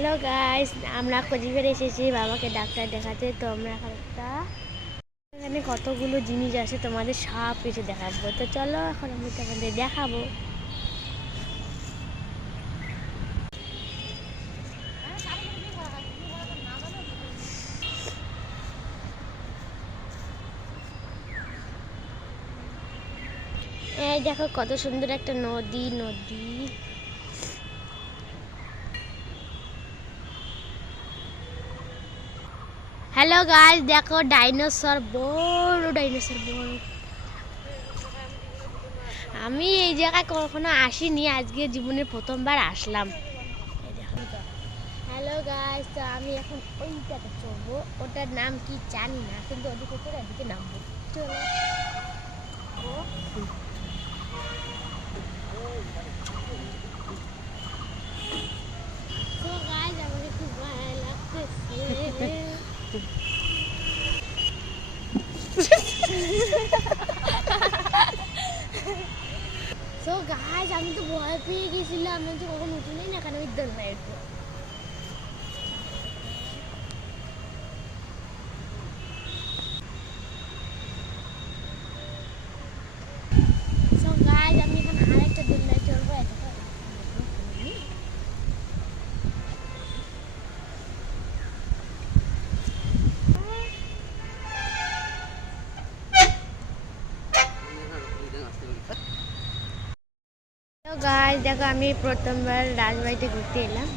Hello guys, আমরা কোচবিহার এসেছি বাবাকে ডাক্তার দেখাতে। তো আমরা এখন এখানে কতগুলো জিনিস আছে, তোমাদের সব কিছু দেখাবো। তো চলো এখন আমি তোমাদের দেখাবো। এই দেখো কত সুন্দর একটা নদী। হ্যালো গাইস, দেখো ডাইনোসর, বড় ডাইনোসর বড়। আমি এই জায়গায় কখনো আসিনি, আজকে জীবনে প্রথমবার আসলাম। হ্যালো গাইস, তো আমি এখন ওইটাতে চলবো, ওটার নাম কি জানি না, কিন্তু ওদিকে করে ওদিকে নামবো। চলো। তো গাইস, আমাকে খুব ভয় লাগতেছে। তো গাইস, আমি তো ভয় পেয়ে গেছিলাম, আমি তো কখন উঠিনি না, কারণ ওই দোলনায় উঠবো। So guys, আমি এখন আরেকটা দোলনায় চড়বো। তো গাইস দেখো, আমি প্রথমবার রাজবাড়িতে ঘুরতে এলাম।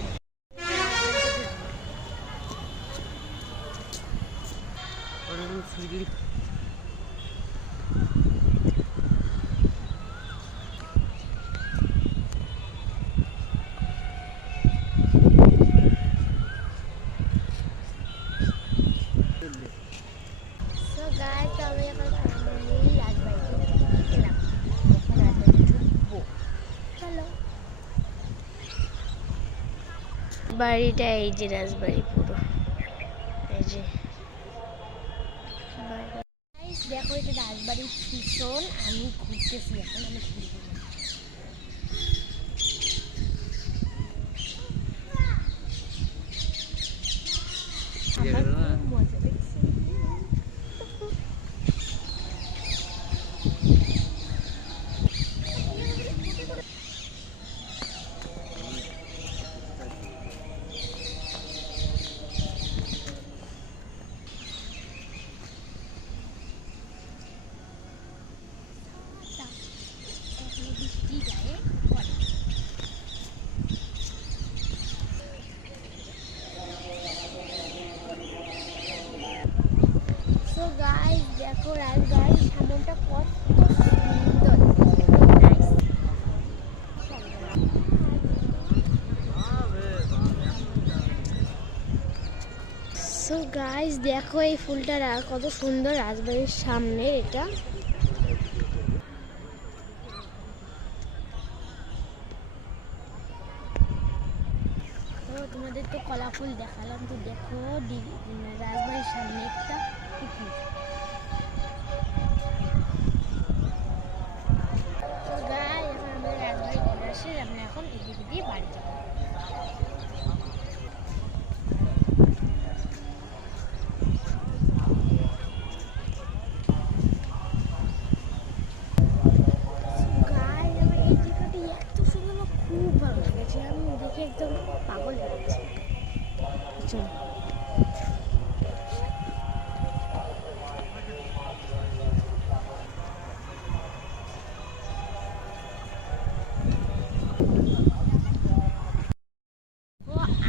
So guys, তো আমি এখন ফাইনালি রাজবাড়িতে এলাম। এখন রাজবাড়িতে ঢুকবো। চলো। বাড়িটা এই যে রাজবাড়ি পুরো, এই যে গাইস দেখো, এটা রাজবাড়ির পিছন। আমি ঘুরতেছি এখন, আমি ঘুরবো। আমার খুব মজা লাগছে। So guys, দেখো রাজবাড়ির সামনটা কত সুন্দর, নাইস। So guys, দেখো এই ফুলটা কত সুন্দর রাজবাড়ির সামনে। এটা তোমাদের তো কলা ফুল দেখালাম, তো দেখো রাজবাড়ির সামনে একটা পুকুর। তো গাইস, এখন আমরা রাজবাড়ি ঘুরে আসি, আমরা এখন এদিকে দিয়ে বাড়ি যাবো। খুব ভালো লেগেছে, আমি দেখে একদম পাগল হয়ে গেছি। চলো।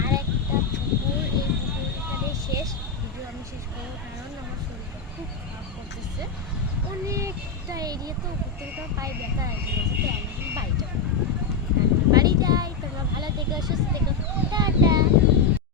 আরেকটা পুকুর, এই পুকুরটারে শেষ ভিডিও আমি শেষ করবো, কারণ আমার শরীরটা খুব খারাপ করতেছে। অনেকটা এরিয়া তো ঘুরতে ঘুরতে পায়ে ব্যথা হয়ে গেছে, তো আমি বাড়ি যাবো। বাড়ি যাই, তোমরা ভালো থেকো, সুস্থ থেকো, টাটা।